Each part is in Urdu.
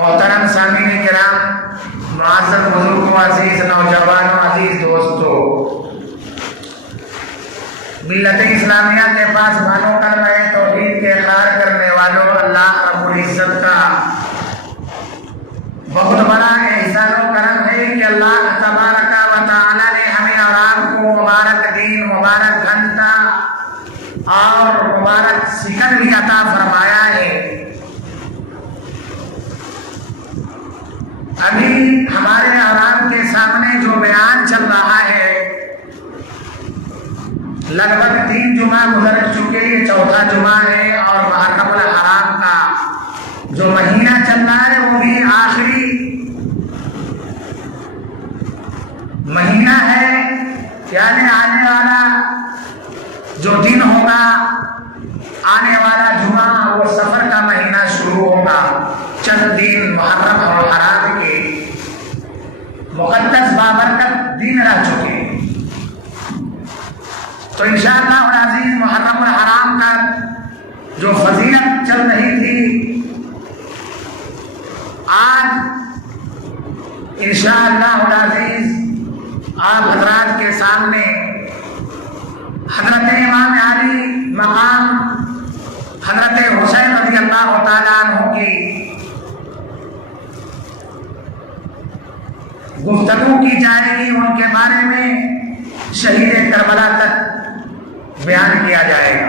محترم سامعین کرام، معزز بزرگوں، عزیز نوجوانوں، عزیز دوستوں، ملت اسلامیہ کے پاس بانوں کلمہ توحید کے اقرار کرنے والوں، اللہ رب العزت کا بہت بڑا احسان و کرم ہے کہ اللہ تبارک و تعالی نے ہمیں اور آپ کو مبارک دین، مبارک گھنٹہ اور مبارک سکن بھی عطا فرمایا ہے۔ ابھی ہمارے عوام کے سامنے جو بیان چل رہا ہے، لگ بھگ 3 جمعہ گزر چکے، یہ چوتھا جمعہ ہے، اور محرم الحرام کا جو مہینہ چل رہا ہے وہ بھی آخری مہینہ ہے، یعنی آنے والا جو دن ہوگا، آنے والا جمعہ، وہ سفر کا مہینہ شروع ہوگا۔ چند دن محرم اور حرام کے مقدس بابرکت دن رہ چکے ہیں، تو انشاءاللہ العزیز محرم الحرام کا جو فضیلت چل رہی تھی، آج انشاءاللہ العزیز آپ حضرات کے سامنے حضرت امام علی مقام حضرت حسین رضی اللہ تعالیٰ عنہ کی گفتگو کی جائے گی، ان کے بارے میں شہید کربلا تک بیان کیا جائے گا۔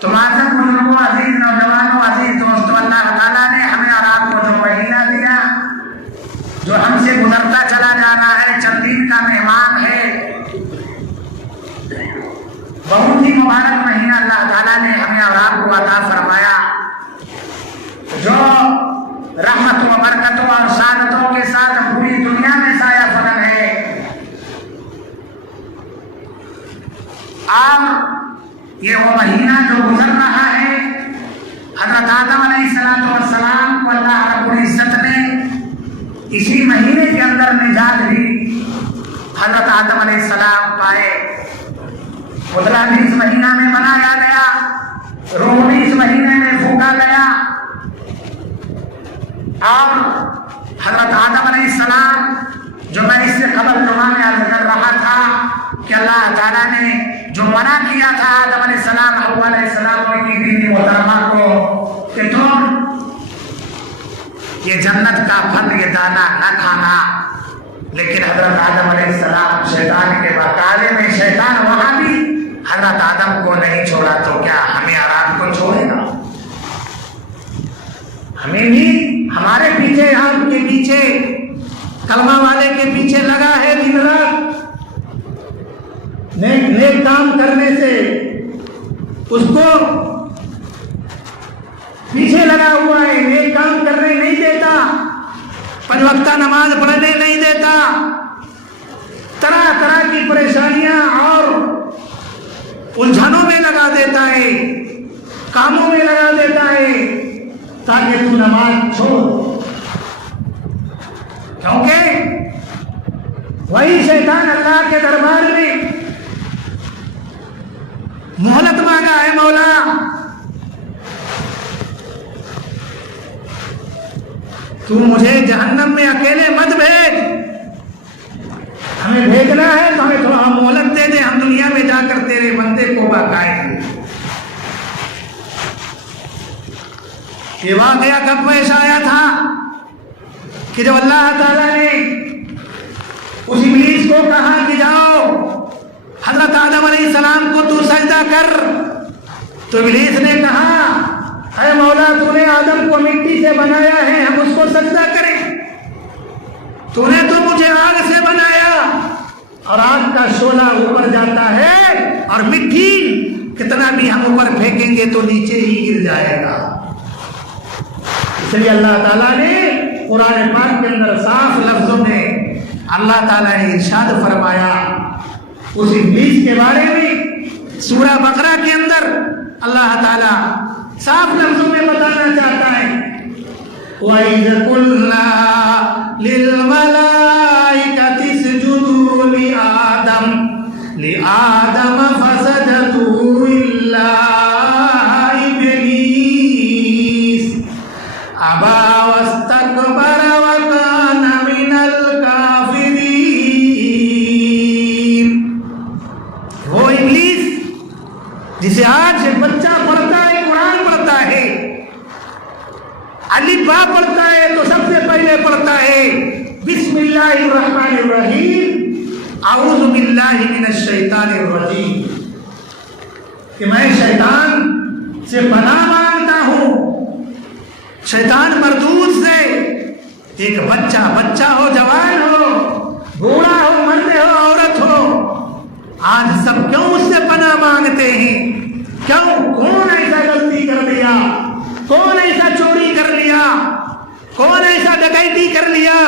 تو معزز بزرگوں، عزیز نوجوانوں، عزیز دوستوں، اللہ تعالیٰ نے ہمیں اور آپ کو جو مہینہ دیا، جو ہم سے گزرتا چلا جانا ہے، چند دن کا مہمان ہے، بہت ہی مبارک مہینہ اللہ تعالیٰ نے ہمیں اور آپ کو عطا فرمایا، جو رحمت و برکتوں اور سعادتوں کے ساتھ پوری دنیا میں سایہ فلن ہے۔ اور یہ وہ مہینہ جو گزر رہا ہے، حضرت آدم علیہ السلام کو اللہ رب العزت نے اسی مہینے کے اندر نجات دی، حضرت آدم علیہ السلام پائے، پتلا بھی اس مہینہ میں بنایا گیا، روح بھی اس مہینے میں پھونکا گیا، اور حضرت آدم علیہ السلام، جو میں اس سے قبل جمعہ میں عرض کر رہا تھا کہ اللہ تعالیٰ نے جو منع کیا تھا آدم علیہ السلام، حوا علیہ السلام کی بیوی محترمہ کو کہ تم یہ جنت کا پھل، یہ دانہ نہ کھانا، لیکن حضرت آدم علیہ السلام شیطان کے بکالے میں شیطان وہاں بھی حضرت آدم کو نہیں چھوڑا، تو کیا ہمیں اور آپ کو چھوڑے گا؟ ہمیں بھی ہمارے پیچھے، آپ کے پیچھے، کلمہ والے کے پیچھے لگا ہے دن رات، نیک کام کرنے سے اس کو پیچھے لگا ہوا ہے، نیک کام کرنے نہیں دیتا، 5 وقتہ نماز پڑھنے نہیں دیتا، طرح طرح کی پریشانیاں اور الجھنوں میں لگا دیتا ہے، کاموں میں لگا دیتا ہے تاکہ تو نماز چھوڑ، کیونکہ وہی شیطان اللہ کے دربار میں مہلت مانگا ہے، مولا تو مجھے جہنم میں اکیلے مت بھیج، ہمیں بھیجنا ہے تو ہمیں تھوڑا مہلت دے دے، ہم دنیا میں جا کر تیرے بندے کو بقائیں گے۔ یہ واقعہ کب پیش آیا تھا کہ جب اللہ تعالیٰ نے اس ابلیس کو کہا کہ جاؤ حضرت آدم علیہ السلام کو تو سجدہ کر، تو ابلیس نے کہا اے مولا، تو نے آدم کو مٹی سے بنایا ہے، ہم اس کو سجدہ کریں؟ تو نے تو مجھے آگ سے بنایا، اور آگ کا شعلہ اوپر جاتا ہے، اور مٹی کتنا بھی ہم اوپر پھینکیں گے تو نیچے ہی گر جائے گا۔ اس لیے اللہ تعالیٰ نے قرآن پاک کے اندر صاف لفظوں میں اللہ تعالیٰ نے ارشاد فرمایا اس ابلیس کے بارے میں، سورہ بقرہ کے اندر اللہ تعالیٰ صاف لفظوں میں بتانا چاہتا ہے، وَإِذْ قُلْنَا لِلْمَلَائِكَةِ اسْجُدُوا لِآدَمَ فَسَجَدُوا إِلَّا باللہ من الشیطان الرجیم، کہ میں شیطان سے پناہ مانگتا ہوں، شیطان مردود سے۔ ایک بچہ ہو، جوان ہو، بوڑھا ہو، مرد ہو، عورت ہو، آج سب کیوں اس سے پناہ مانگتے ہیں؟ کیوں؟ کون ایسا غلطی کر لیا؟ کون ایسا چوری کر لیا؟ کون ایسا ڈکیتی کر لیا؟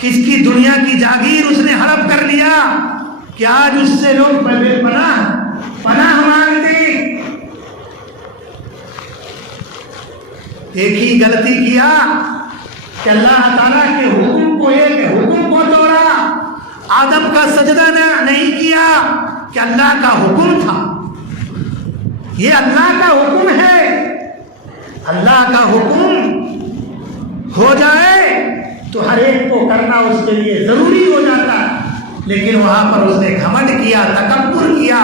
کس کی دنیا کی جاگیر اس نے ہڑپ کر لیا کہ آج اس سے لوگ پناہ مانگتے ہیں؟ ایک ہی غلطی کیا کہ اللہ تعالیٰ کے حکم کو توڑا، آدم کا سجدہ نہیں کیا کہ اللہ کا حکم تھا، یہ اللہ کا حکم ہے، اللہ کا حکم ہو جائے تو ہر ایک کو کرنا اس کے لیے ضروری ہو جاتا، لیکن وہاں پر اس نے گھمنڈ کیا، تکبر کیا،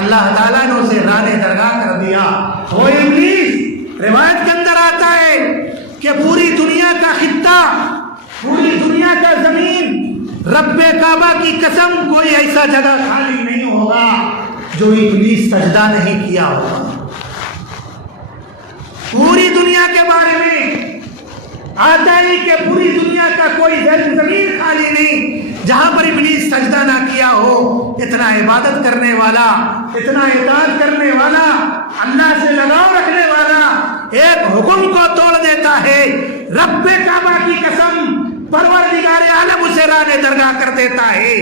اللہ تعالیٰ نے اسے رانے درگاہ کر دیا۔ وہ ابلیس، روایت کے اندر آتا ہے کہ پوری دنیا کا خطہ، پوری دنیا کا زمین، رب کعبہ کی قسم کوئی ایسا جگہ خالی نہیں ہوگا جو ابلیس سجدہ نہیں کیا ہوگا۔ پوری دنیا کے بارے میں آتا ہے کہ پوری دنیا کا کوئی زمین خالی نہیں جہاں پر ابلیس سجدہ نہ کیا ہو۔ اتنا عبادت کرنے والا، اتنا اطاعت کرنے والا، اللہ سے لگاؤ رکھنے والا، ایک حکم کو توڑ دیتا ہے، رب کعبہ کی قسم، پروردگار عالم اسے رانے درگاہ کر دیتا ہے۔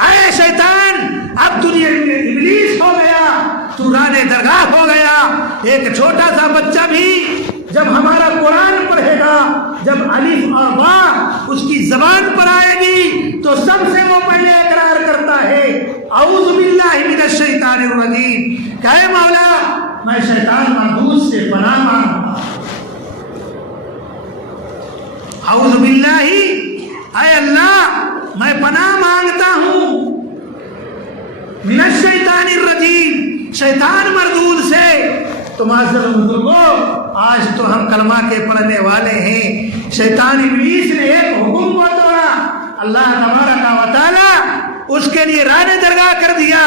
اے شیطان، اب تجھے ابلیس ہو گیا، تو رانے درگاہ ہو گیا۔ ایک چھوٹا سا بچہ بھی جب ہمارا قرآن پڑھے گا، جب الف اور با اس کی زبان پر آئے گی تو سب سے وہ پہلے اقرار کرتا ہے اعوذ باللہ من الشیطان الرجیم، کہ اے مولا میں شیطان مردود سے پناہ مانگتا ہوں۔ اعوذ باللہ، اے اللہ میں پناہ مانگتا ہوں من الشیطان الرجیم، شیطان مردود سے۔ تو معزز بزرگوں، آج تو ہم کلمہ کے پڑھنے والے ہیں، شیطان ابلیس نے ایک حکم کو توڑا، اللہ تبارک و تعالی اس کے لیے رانے درگاہ کر دیا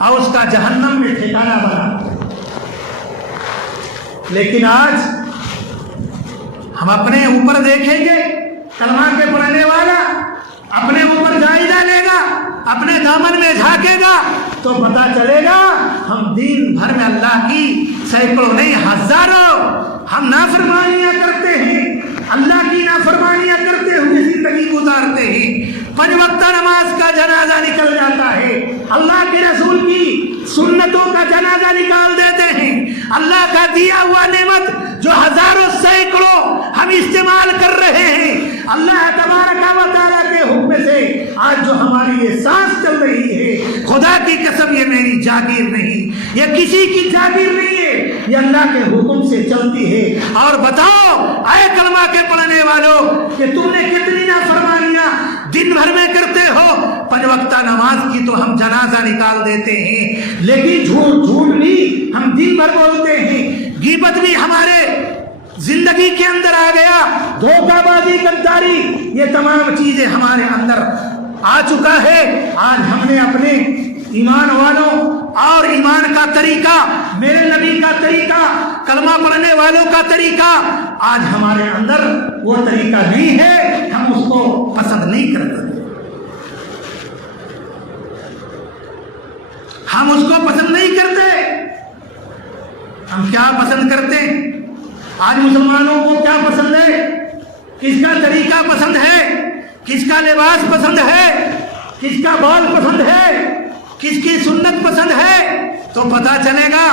اور اس کا جہنم میں ٹھکانہ بنا۔ لیکن آج ہم اپنے اوپر دیکھیں گے، کلمہ کے پڑھنے والا اپنے اوپر جائزہ لے گا، اپنے دامن میں جھانکے گا تو پتہ چلے گا ہم دن بھر میں اللہ کی سینکڑوں نہیں ہزاروں ہم نافرمانیاں کرتے ہیں، اللہ کی نافرمانیاں کرتے ہوئے زندگی گزارتے ہیں۔ 5 وقتہ نماز کا جنازہ نکل جاتا ہے، اللہ کے رسول کی سنتوں کا جنازہ نکال دیتے ہیں، اللہ کا دیا ہوا نعمت جو ہزاروں سینکڑوں ہم استعمال کر رہے ہیں، اللہ تبارک و تعالیٰ کے حکم سے آج جو ہماری یہ سانس چل رہی ہے، خدا کی قسم یہ میری جاگیر نہیں، یہ کسی کی جاگیر نہیں ہے، یہ اللہ کے حکم سے چلتی ہے۔ اور بتاؤ اے کلمہ کے پڑھنے والوں کہ تم نے کتنی نافرمانیاں دن بھر میں کرتے ہو۔ 5 وقتہ نماز کی تو ہم جنازہ نکال دیتے ہیں، لیکن جھوٹ بھی ہم دن بھر بولتے ہیں، غیبت بھی ہمارے زندگی کے اندر آ گیا، دھوکہ بازی، غداری، یہ تمام چیزیں ہمارے اندر آ چکا ہے۔ آج ہم نے اپنے ایمان والوں اور ایمان کا طریقہ، میرے نبی کا طریقہ، کلمہ پڑھنے والوں کا طریقہ، آج ہمارے اندر وہ طریقہ نہیں ہے، ہم اس کو پسند نہیں کرتے، ہم اس کو پسند نہیں کرتے۔ ہم کیا پسند کرتے ہیں؟ آج مسلمانوں کو کیا پسند ہے؟ کس کا طریقہ پسند ہے؟ کس کا لباس پسند ہے؟ کس کا بال پسند ہے؟ کس کی سنت پسند ہے؟ تو پتہ چلے گا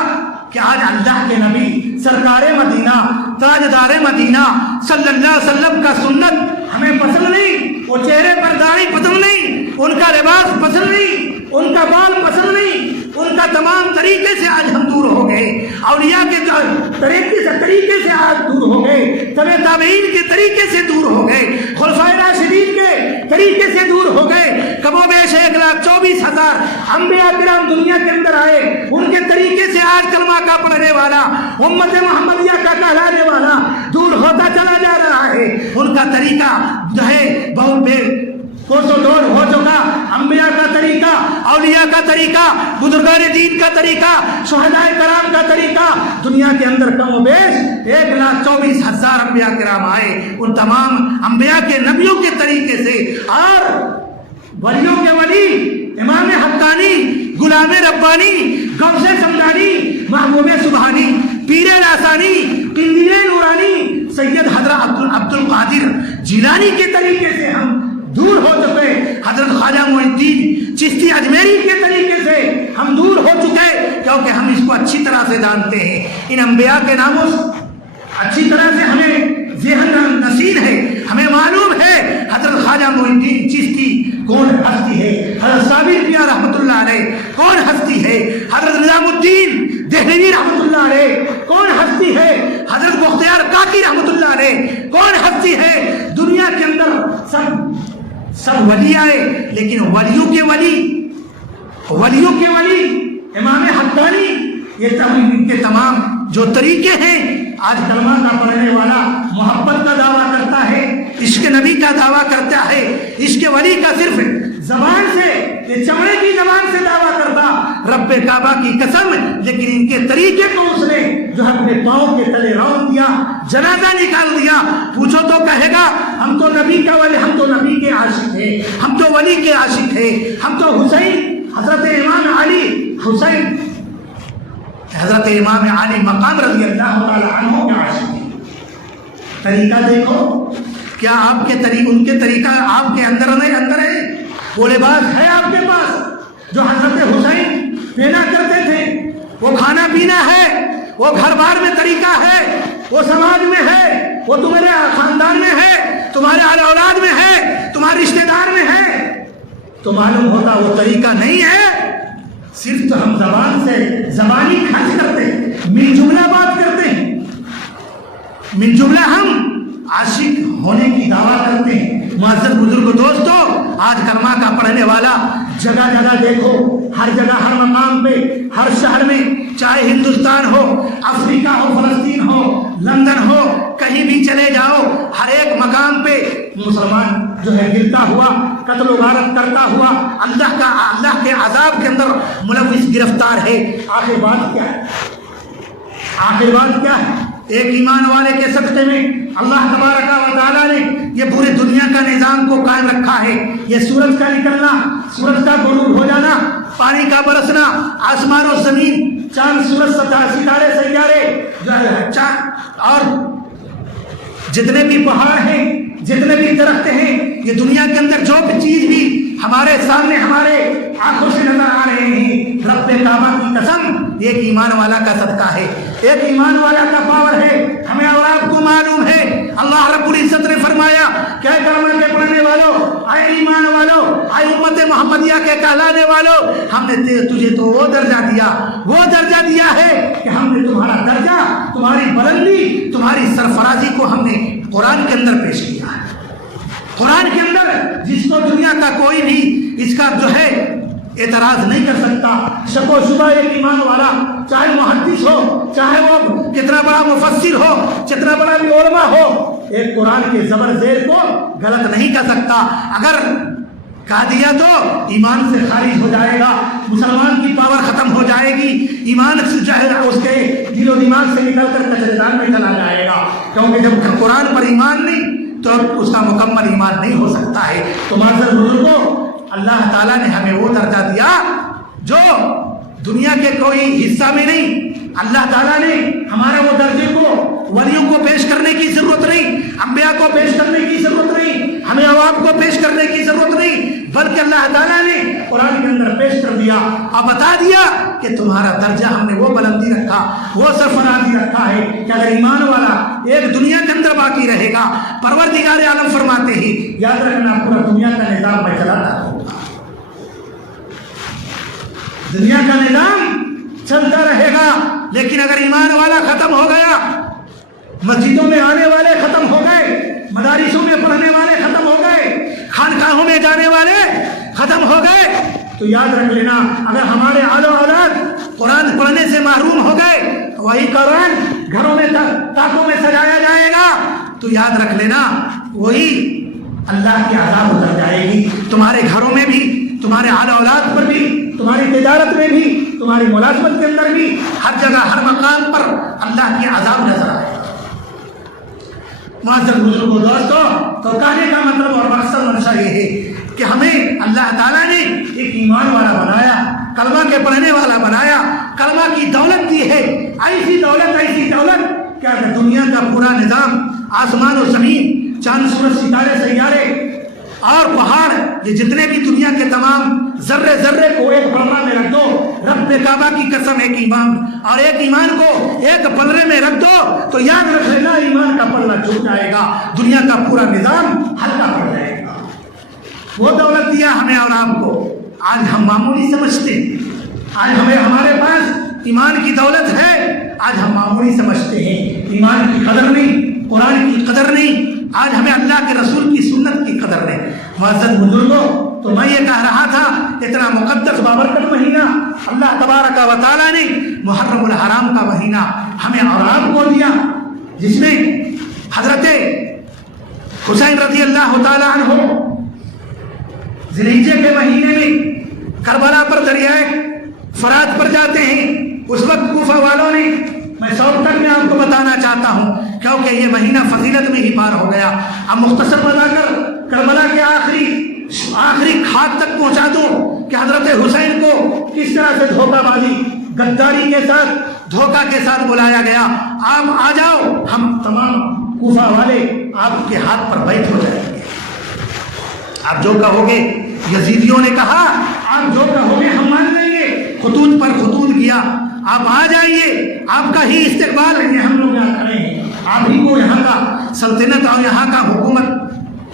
کہ آج اللہ کے نبی سرکار مدینہ، تاجدار مدینہ صلی اللہ علیہ وسلم کا سنت ہمیں پسند نہیں، وہ چہرے پر داڑھی پسند نہیں، ان کا لباس پسند نہیں، ان کا بال پسند نہیں، ان کا تمام طریقے سے آج ہم دور ہو گئے، اولیاء کے طریقے سے آج دور ہو گئے، تبع تابعین کے طریقے سے دور ہو گئے، خلفائے راشدین کے طریقے سے دور ہو گئے۔ کم و بیش 1,24,000 انبیاء کرام دنیا کے اندر آئے، ان کے طریقے سے آج کلمہ کا پڑھنے والا، امت محمدیہ کا کہلانے والا دور ہوتا چلا جا رہا ہے۔ ان کا طریقہ جو ہے بہت بے کوسو دور ہو چکا، انبیاء کا طریقہ اولیاء کا طریقہ، بزرگان دین کا طریقہ، شہدائے کرام کا طریقہ، دنیا کے اندر کم و بیش 1,24,000 انبیاء کرام آئے، ان تمام انبیاء کے نبیوں کے طریقے سے، اور ولیوں کے ولی امام حقانی، غلام ربانی، غوث سمدانی، محبوب سبحانی، پیر لاسانی، قندیل نورانی، سید حضرت عبد القادر جیلانی کے طریقے سے ہم دور ہو چکے، حضرت خواجہ معین الدین چشتی اجمیری کے طریقے سے ہم دور ہو چکے، کیونکہ ہم اس کو اچھی طرح سے جانتے ہیں، ان انبیاء کے ناموں اچھی طرح سے ہمیں ذہن نصیب ہے، ہمیں معلوم ہے حضرت خواجہ معین الدین چشتی کون ہستی ہے، حضرت صابر میاں رحمۃ اللہ علیہ کون ہستی ہے، حضرت نظام الدین دہلوی رحمۃ اللہ علیہ کون ہستی ہے، حضرت بختیار کاکی رحمۃ اللہ علیہ کون ہستی ہے۔ دنیا کے اندر سب ولی آئے، لیکن ولیوں کے ولی امام حقانی، یہ تمام جو طریقے ہیں، آج کلمہ کا پڑھنے والا محبت کا دعویٰ کرتا ہے، عشق نبی کا دعویٰ کرتا ہے، عشق ولی کا صرف زبان سے، یہ چمڑے کی زبان سے دعویٰ کرتا، رب کعبہ کی قسم، لیکن ان کے طریقے کو اس نے جو اپنے پاؤں کے تلے رون دیا، جنازہ نکال دیا، پوچھو تو کہے گا ہم تو نبی کا ولی، ہم تو نبی کے عاشق ہیں، ہم تو ولی کے عاشق ہیں، ہم تو حسین، حضرت امام علی حسین، حضرت امام علی مقام رضی اللہ تعالی عنہ کے عاشق ہیں۔ طریقہ دیکھو، کیا آپ کے ان کے طریقہ آپ کے اندر ہے؟ وہ لباس ہے آپ کے پاس جو حضرت حسین پہنا کرتے تھے؟ وہ کھانا پینا ہے، وہ گھر بار میں طریقہ ہے، وہ سماج میں ہے، وہ تمہارے خاندان میں ہے، تمہارے اہل اولاد میں ہے، تمہارے رشتہ دار میں ہے، تو معلوم ہوتا وہ طریقہ نہیں ہے، صرف تو ہم زبان سے زبانی خرچ کرتے ہیں، مل جملہ بات کرتے ہیں، مل جملہ ہم عاشق ہونے کی دعویٰ کرتے ہیں۔ معزز بزرگ دوستو، آج کلمہ کا پڑھنے والا جگہ جگہ دیکھو، ہر جگہ، ہر مقام پہ، ہر شہر میں، چاہے ہندوستان ہو، افریقہ ہو، فلسطین ہو، لندن ہو، کہیں بھی چلے جاؤ، ہر ایک مقام پہ مسلمان جو ہے گرتا ہوا، قتل و غارت کرتا ہوا، اللہ کے عذاب کے اندر ملوث گرفتار ہے۔ آخر بات کیا ہے؟ ایک ایمان والے کے صدقے میں اللہ تبارک و تعالیٰ نے یہ پورے دنیا کا نظام کو قائم رکھا ہے۔ یہ سورج کا نکلنا، سورج کا غروب ہو جانا، پانی کا برسنا، آسمان و زمین، چاند، سورج، ستارے، سیارے، اور جتنے بھی پہاڑ ہیں، جتنے بھی درخت ہیں، یہ دنیا کے اندر جو بھی چیز بھی ہمارے سامنے، ہمارے آنکھوں سے نظر آ رہے ہیں، رب کعبہ کی قسم ایک ایمان والا کا صدقہ ہے، ایک ایمان والا کا پاور ہے۔ ہمیں اور آپ کو معلوم ہے، اللہ رب العزت نے فرمایا کہ اے کلمہ کے پڑھنے والوں، اے ایمان والوں، اے امت محمدیہ کے کہلانے والوں، ہم نے تجھے تو وہ درجہ دیا ہے کہ ہم نے تمہارا درجہ، تمہاری بلندی، تمہاری سرفرازی کو ہم نے قرآن کے اندر پیش کیا ہے۔ قرآن کے اندر جس کو دنیا کا کوئی بھی اس کا جو ہے اعتراض نہیں کر سکتا، شک و شبہ ایک ایمان والا، چاہے محدث ہو، چاہے وہ کتنا بڑا مفسر ہو، کتنا بڑا بھی علماء ہو، ایک قرآن کے زبر زیر کو غلط نہیں کر سکتا۔ اگر کہہ دیا تو ایمان سے خارج ہو جائے گا، مسلمان کی پاور ختم ہو جائے گی، ایمان سے چاہے اس کے دل و دماغ سے نکل کر کچرے دان میں چلا جائے گا، کیونکہ جب قرآن پر ایمان نہیں تو اس کا مکمل ایمان نہیں ہو سکتا ہے۔ تو معزز بزرگوں، اللہ تعالیٰ نے ہمیں وہ درجہ دیا جو دنیا کے کوئی حصہ میں نہیں۔ اللہ تعالیٰ نے ہمارے وہ درجے کو ولیوں کو پیش کرنے کی ضرورت نہیں، انبیاء کو پیش کرنے کی ضرورت نہیں، ہمیں عوام کو پیش کرنے کی ضرورت نہیں، بلکہ اللہ تعالیٰ نے قرآن کے اندر پیش کر دیا اور بتا دیا کہ تمہارا درجہ ہم نے وہ بلندی رکھا، وہ سرفرازی رکھا ہے کہ اگر ایمان والا ایک دنیا کے اندر باقی رہے گا، پروردگار عالم فرماتے ہیں یاد رکھنا پورا دنیا کا نظام میں چلاتا رہوں گا، دنیا کا نظام چلتا رہے گا، لیکن اگر ایمان والا ختم ہو گیا، مسجدوں میں آنے والے ختم ہو گئے، مدارسوں میں پڑھنے والے ختم ہو گئے، خانقاہوں میں جانے والے ختم ہو گئے، تو یاد رکھ لینا اگر ہمارے اہل و اولاد قرآن پڑھنے سے محروم ہو گئے، وہی قرآن گھروں میں تاکوں میں سجایا جائے گا، تو یاد رکھ لینا وہی اللہ کی عذاب اتر جائے گی، تمہارے گھروں میں بھی، تمہارے اہل و اولاد پر بھی تمہاری تجارت میں بھی، تمہاری ملازمت کے اندر بھی، ہر جگہ ہر مقام پر اللہ کی عذاب نظر آئے. معزز بزرگوں دوستو، تو کہنے کا مطلب اور مقصد منشا یہ ہے کہ ہمیں اللہ تعالیٰ نے ایک ایمان والا بنایا، کلمہ کے پڑھنے والا بنایا، کلمہ کی دولت دی ہے. ایسی دولت کیا کہ دنیا کا پورا نظام، آسمان و زمین، چاند سورج ستارے سیارے اور پہاڑ، یہ جتنے بھی دنیا کے تمام ذرے ذرے کو ایک پلڑا میں رکھ دو. رب کعبہ کی قسم، ایک ایمان اور ایک ایمان کو ایک پلڑے میں رکھ دو تو یاد رکھ لینا ایمان کا پلڑا چھوٹ جائے گا، دنیا کا پورا نظام ہلکا پڑ جائے گا. وہ دولت دیا ہمیں اور آپ کو، آج ہم معمولی سمجھتے ہیں. آج ہمارے پاس ایمان کی دولت ہے، آج ہم معمولی سمجھتے ہیں. ایمان کی قدر نہیں، قرآن کی قدر نہیں، آج ہمیں اللہ کے رسول کی سنت کی قدر نہیں. معزز بزرگوں، تو میں یہ کہہ رہا تھا، اتنا مقدس بابرکت مہینہ اللہ تبارک و تعالیٰ نے محرم الحرام کا مہینہ ہمیں اور آپ کو دیا، جس میں حضرت حسین رضی اللہ تعالیٰ عنہ ذی الحجہ کے مہینے میں کربلا پر دریائے فرات پر جاتے ہیں. اس وقت کوفہ والوں نے، میں شارٹ کٹ میں آپ کو بتانا چاہتا ہوں کیونکہ یہ مہینہ فضیلت میں ہی پار ہو گیا. اب مختصر بتا کر کربلا کے آخری کھاد تک پہنچا دوں کہ حضرت حسین کو کس طرح سے دھوکہ بازی، غداری کے ساتھ، دھوکہ کے ساتھ بلایا گیا. آپ آ جاؤ، ہم تمام کوفہ والے آپ کے ہاتھ پر بیعت ہو جائیں گے. آپ جو کہو گے، یزیدیوں نے کہا آپ جو کہو گے ہم مان لیں گے. خطوط پر خطوط کیا، آپ آ جائیے، آپ کا ہی استقبال ہے، ہم لوگ یہاں کھڑے ہیں. آپ ہی کو یہاں کا سلطنت اور یہاں کا حکومت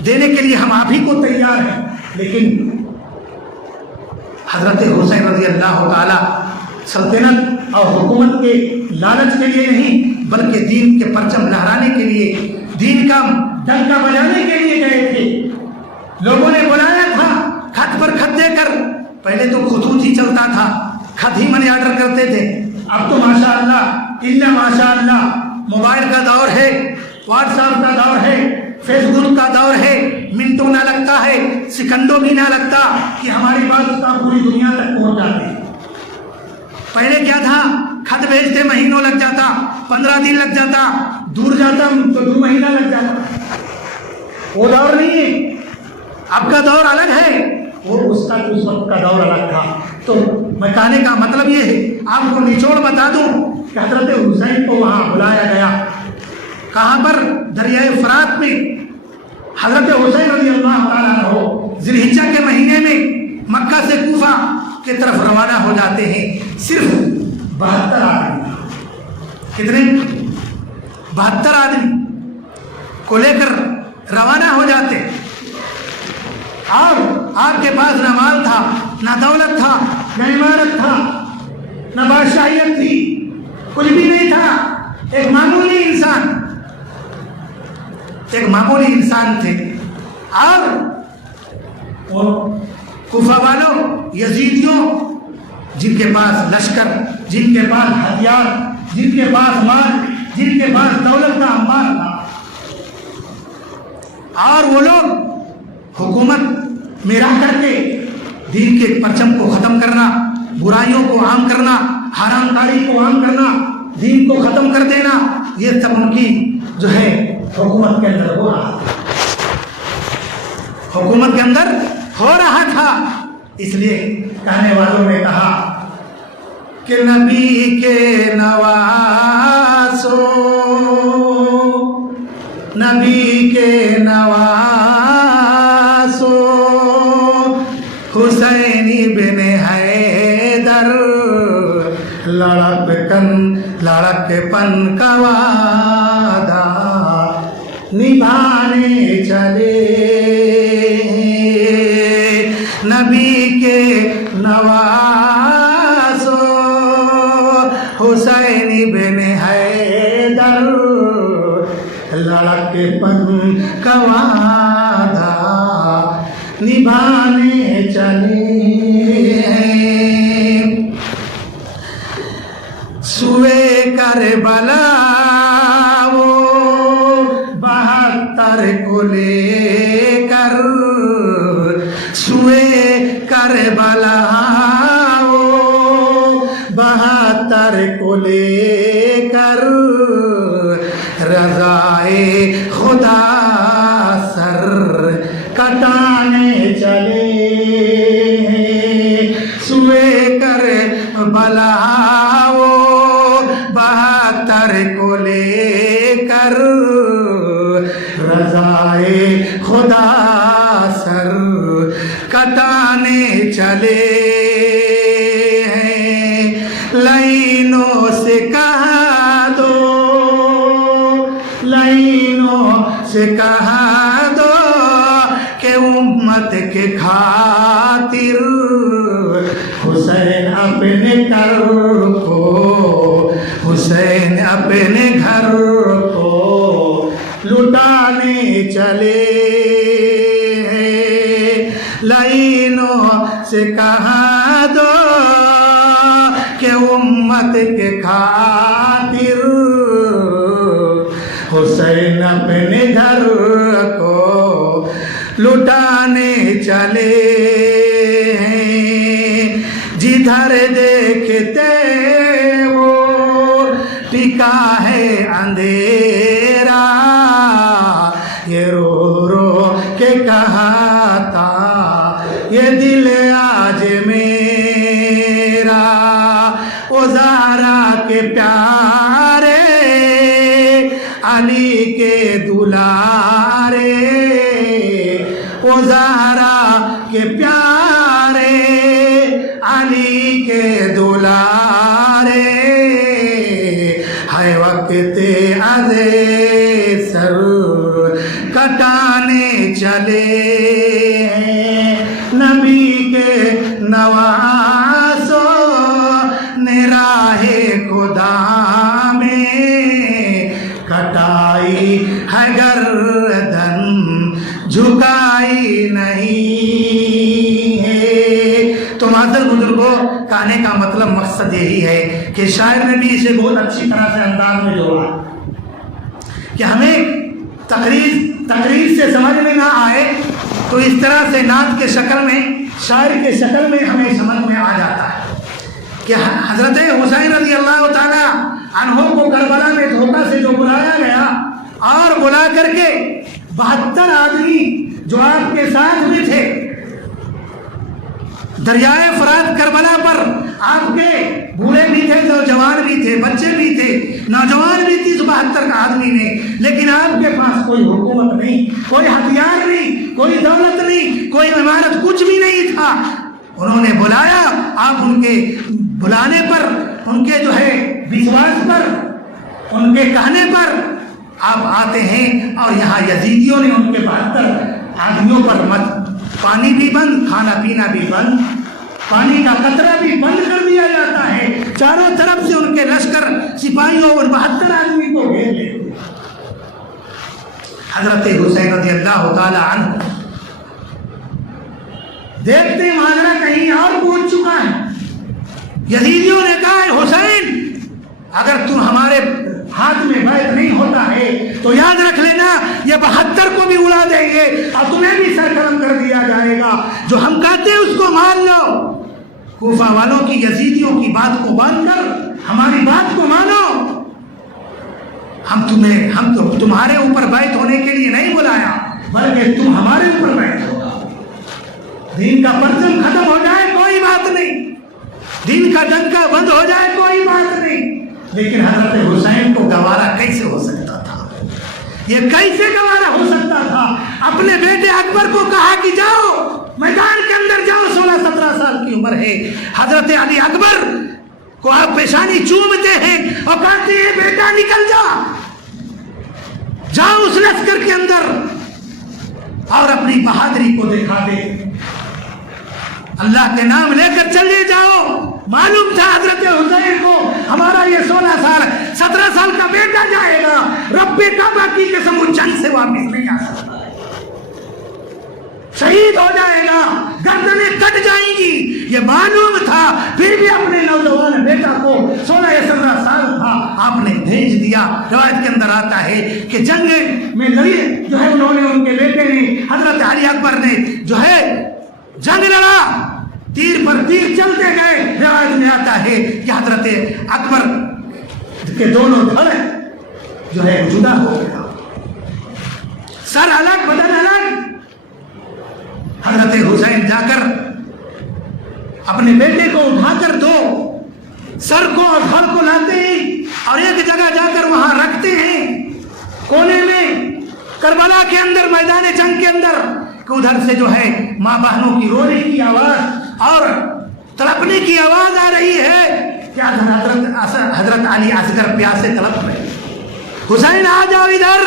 دینے کے لیے ہم آپ ہی کو تیار ہیں. لیکن حضرت حسین رضی اللہ تعالی سلطنت اور حکومت کے لالچ کے لیے نہیں، بلکہ دین کے پرچم لہرانے کے لیے، دین کا ڈنکا بجانے کے لیے گئے تھے. لوگوں نے بلایا تھا خط پر خط دے کر. پہلے تو خطوط ہی چلتا تھا، خط ہی منی آرڈر کرتے تھے. اب تو ماشاء اللہ الا ماشاء اللہ موبائل کا دور ہے، واٹس ایپ کا دور ہے، فیس بک کا دور ہے. منٹوں نہ لگتا ہے، سیکنڈوں بھی نہ لگتا کہ ہماری بات پوری دنیا تک پہنچ جاتی. پہلے کیا تھا، خط بھیجتے مہینوں لگ جاتا، 15 دن لگ جاتا، دور جاتا تو 2 مہینہ لگ جاتا. وہ دور نہیں ہے، اب کا دور الگ ہے، وہ اس وقت کا دور الگ تھا. تو میں کہنے کا مطلب یہ ہے، آپ کو نچوڑ بتا دوں کہ حضرت حسین کو وہاں بلایا گیا. کہاں پر؟ دریائے فرات میں. حضرت حسین رضی اللہ تعالیٰ عنہ ذی الحجہ کے مہینے میں مکہ سے کوفہ کی طرف روانہ ہو جاتے ہیں. صرف 72 آدمی، کتنے؟ 72 آدمی کو لے کر روانہ ہو جاتے. اور آپ کے پاس نہ مال تھا، نہ دولت تھا، نہ عمارت تھا، نہ بادشاہیت تھی، کچھ بھی نہیں تھا. ایک معمولی انسان تھے. اور وہ کوفہ والوں، یزیدیوں، جن کے پاس لشکر، جن کے پاس ہتھیار، جن کے پاس مال، جن کے پاس دولت کا انبار تھا، اور وہ لوگ حکومت میں رہ کر کے دین کے پرچم کو ختم کرنا، برائیوں کو عام کرنا، حرام کاری کو عام کرنا، دین کو ختم کر دینا، یہ سب ان کی جو ہے حکومت کے اندر ہو رہا تھا. حکومت کے اندر ہو رہا تھا. اس لیے کہنے والوں نے کہا کہ نبی کے نواسو، نبی کے نواسو، حسین بن حیدر، لڑک پن کا وعدہ نبھانے چلے. نبی کے نواسو، حسین بن حیدر، لڑک پن کا وعدہ نبھانے چلے. سوئے کربلا وہ 72 کو لے کر، سوئے کربلا کو لے کر رضائے خدا سر کٹانے چلے سوئے کر بلا وہ 72 کو لے کر رضائے خدا سر کٹانے چلے ہیں لائنوں سے کہا دو لائنوں سے کہا دو کہ امت کے خاطر حسین اپنے گھر کو حسین اپنے گھر کو لٹانے چلے ہیں لائنوں سے کہا دو کہ امت کے خاطر حسین اپنے گھر کو لٹانے چلے ہیں جدھر دیکھتے وہ ٹکا ہے اندھیرا یہ رو رو کے کہتا یہ دل آج میرا او زہرا کے پیارے علی کے دلارے او زہرا کے پیارے علی کے دلارے ہے وقت ازے سر کٹانے چلے نبی کے نواسوں نے راہ خدا میں کٹائی ہے گردن جھکائی نہیں ہے۔ تو معزز بزرگوں، کہنے کا مطلب مقصد یہی ہے کہ شاعر نے بھی اسے بہت اچھی طرح سے انداز میں جوڑا کہ ہمیں تقریر سے سمجھ میں نہ آئے تو اس طرح سے نعت کے شکل میں شاعر کے شکل میں ہمیں سمجھ میں آ جاتا ہے کہ حضرت حسین رضی اللہ تعالی عنہ کو کربلا میں دھوکہ سے جو بلایا گیا اور بلا کر کے 72 آدمی جو آپ کے ساتھ بھی تھے دریائے فرات کربلا پر، آپ کے بوڑھے بھی تھے، نوجوان بھی تھے، بچے بھی تھے، نوجوان بھی تھی 72 کا آدمی نے، لیکن آپ کے پاس کوئی حکومت نہیں، کوئی ہتھیار نہیں، کوئی دولت نہیں، کوئی عمارت، کچھ بھی نہیں تھا۔ انہوں نے بلایا، آپ ان کے بلانے پر، ان کے جو ہے وشواس پر، ان کے کہنے پر آپ آتے ہیں اور یہاں یزیدیوں نے ان کے 72 آدمیوں پر پانی بھی بند، کھانا پینا بھی بند، پانی کا قطرہ بھی بند کر دیا جاتا ہے، چاروں طرف سے ان کے لشکر سپاہیوں اور 72 آدمی کو گھیر لیتے۔ حضرت حسین رضی اللہ تعالی عنہ دیکھتے ماجرا کہیں اور پہنچ چکا ہے۔ یزیدیوں نے کہا ہے حسین اگر تم ہمارے ہاتھ میں بیعت نہیں ہوتا ہے تو یاد رکھ لینا یہ 72 کو بھی اڑا دیں گے اور تمہیں بھی سرقلم کر دیا جائے گا، جو ہم کہتے ہیں اس کو مان لو۔ کوفہ والوں کی یزیدیوں کی بات کو مان کر ہماری بات کو مانو، ہم تو تمہارے اوپر بیعت ہونے کے لیے نہیں بلایا بلکہ تم ہمارے اوپر بیعت ہوگا۔ دین کا پرچم ختم ہو جائے کوئی بات نہیں، دین کا ڈنکا بند ہو جائے کوئی بات نہیں، لیکن حضرت حسین کو گوارا کیسے ہو سکتا تھا؟ یہ کیسے گوارا ہو سکتا تھا؟ اپنے بیٹے اکبر کو کہا کہ جاؤ میدان کے اندر جاؤ، 16-17 سال کی عمر ہے۔ حضرت علی اکبر کو آپ پیشانی چومتے ہیں اور کہتے ہیں بیٹا نکل جاؤ اس لشکر کے اندر اور اپنی بہادری کو دکھا دے، اللہ کے نام لے کر چلے جاؤ۔ معلوم تھا حضرت حسین کو ہمارا یہ 16 سال 17 سال کا بیٹا جائے گا، رب کعبہ کی قسم وہ جنگ سے واپس نہیں آ سکتا، شہید ہو جائے گا، گردنیں کٹ جائیں گی، یہ معلوم تھا۔ پھر بھی اپنے نوجوان بیٹا کو 16 یا 17 سال تھا آپ نے بھیج دیا۔ روایت کے اندر آتا ہے کہ جنگ میں لڑی جو ہے انہوں نے، ان کے بیٹے نے، حضرت علی اکبر نے جو ہے جنگ لڑا، تیر پر تیر چلتے گئے۔ روایت میں آتا ہے کہ حضرت اکبر کہ دونوں دھڑ جو ہے جدا ہو گیا، سر الگ بدن الگ۔ حضرت حسین جا کر اپنے بیٹے کو اٹھا کر دو سر کو اور دھڑ کو لاتے ہیں اور ایک جگہ جا کر وہاں رکھتے ہیں کونے میں کربلا کے اندر، میدان جنگ کے اندر، کہ ادھر سے جو ہے ماں بہنوں کی رونے کی آواز اور تڑپنے کی آواز آ رہی ہے کہ حضرت علی اصغر پیاسے تڑپ رہے، حسین آ جاؤ ادھر،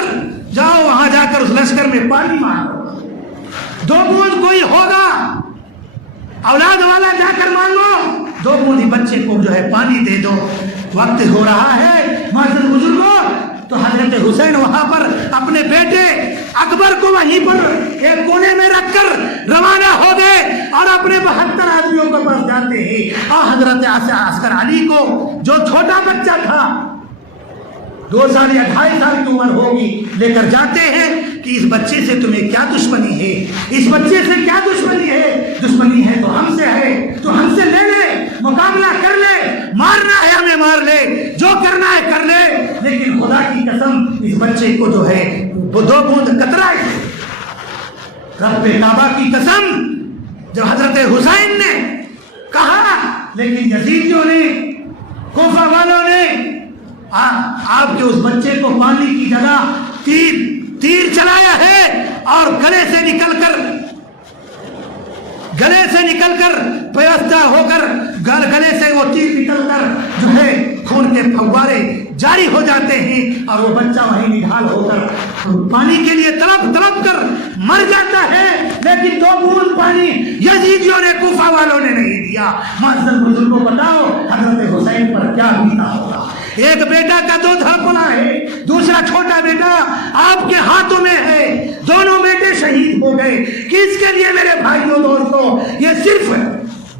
جاؤ وہاں جا کر اس لشکر میں پانی مانگو، 2 بوند کوئی ہوگا اولاد والا جا کر مانگو، 2 بوند بچے کو جو ہے پانی دے دو، وقت ہو رہا ہے معزز بزرگوں۔ تو حضرت حسین وہاں پر اپنے بیٹے اکبر کو وہیں پر ایک کونے میں رکھ کر روانہ ہو گئے اور اپنے 72 آدمیوں کے پاس جاتے ہیں اور حضرت عسکر علی کو جو چھوٹا بچہ تھا 2 سال یا 2.5 سال کی عمر ہوگی لے کر جاتے ہیں کہ اس بچے سے تمہیں کیا دشمنی ہے، اس بچے سے کیا دشمنی ہے، دشمنی ہے تو ہم سے ہے، تو ہم سے لے لے، مقابلہ کر لے، مارنا ہے ہمیں مار لے، جو کرنا ہے کر لے، لیکن خدا کی قسم اس بچے کو جو ہے وہ 2 بوند قطرہ ہے، رب کعبہ کی قسم جب حضرت حسین نے کہا، لیکن یزیدیوں نے، کوفہ والوں نے آپ کے اس بچے کو پانی کی جگہ تیر چلایا ہے اور گلے سے نکل کر پیوستہ ہو کر گلے سے وہ تیر نکل کر جو ہے خون کے فوارے جاری ہو جاتے ہیں اور وہ بچہ وہیں نڈھال ہو کر پانی کے لیے تڑپ کر مر جاتا ہے، لیکن 2 بوند پانی یزیدیوں نے، کوفہ والوں نے نہیں دیا۔ معزز بزرگوں بتاؤ حضرت حسین پر کیا بیتا ہوگا؟ ایک بیٹا کا 2 دھڑپنا ہے، دوسرا چھوٹا بیٹا آپ کے ہاتھوں میں ہے، دونوں بیٹے شہید ہو گئے، کس کے لیے میرے بھائیوں دوستوں؟ یہ صرف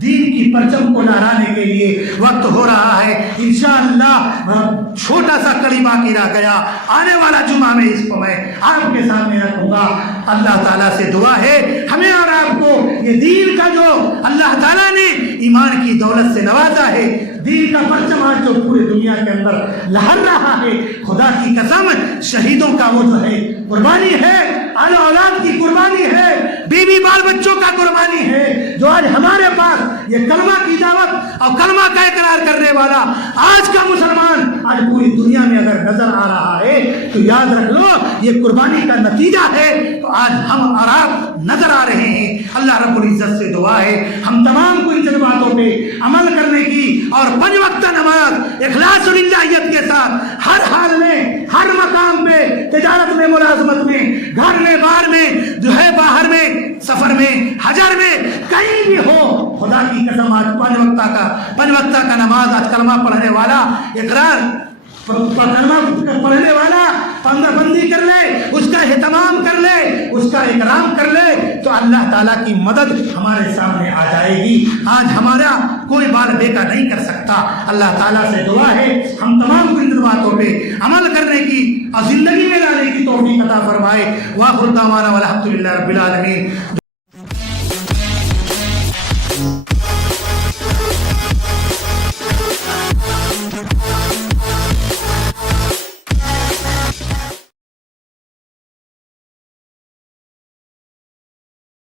دین کی پرچم کو لہرانے کے لیے وقت ہو رہا ہے۔ انشاءاللہ چھوٹا سا کڑی باقی رہ گیا، آنے والا جمعہ میں اس کو میں آپ کے سامنے رکھوں گا۔ اللہ تعالیٰ سے دعا ہے ہمیں اور آپ کو یہ دین کا جو اللہ تعالیٰ نے ایمان کی دولت سے نوازا ہے، دین کا پرچم آج جو پورے دنیا کے اندر لہر رہا ہے، خدا کی قسم شہیدوں کا وہ جو ہے قربانی ہے، آل اولاد کی قربانی ہے، بیوی بال بچوں کا قربانی ہے، جو آج ہمارے پاس یہ کلمہ کی دعوت اور کلمہ کا اقرار کرنے والا آج کا مسلمان آج پوری دنیا میں اگر نظر آ رہا ہے تو یاد رکھ لو یہ قربانی کا نتیجہ ہے۔ تو آج ہم اور آپ نظر آ رہے ہیں۔ اللہ رب العزت سے دعا ہے ہم تمام کو ان جذباتوں پہ عمل کرنے کی اور 5 وقت نماز اخلاص و للہیت کے ساتھ ہر حال میں، ہر مقام پہ، تجارت میں، ملازمت میں، گھر میں، بار میں، جو ہے باہر میں، سفر میں، حجر میں، کہیں بھی ہو، خدا کی قسم آج 5 وقت کا نماز، آج کلمہ پڑھنے والا اقرار کلمہ پڑھنے والا پندہ بندی کر لے، اس کا اہتمام کر لے، اس کا اکرام کر لے تو اللہ تعالیٰ کی مدد ہمارے سامنے آ جائے گی۔ آج ہمارا کوئی بال بیکا نہیں کر سکتا۔ اللہ تعالیٰ سے دعا ہے ہم تمام کو ان باتوں پہ عمل کرنے کی اور زندگی میں لانے کی توفیق عطا فرمائے۔ وآخر دعوانا والحمد للہ رب العالمین۔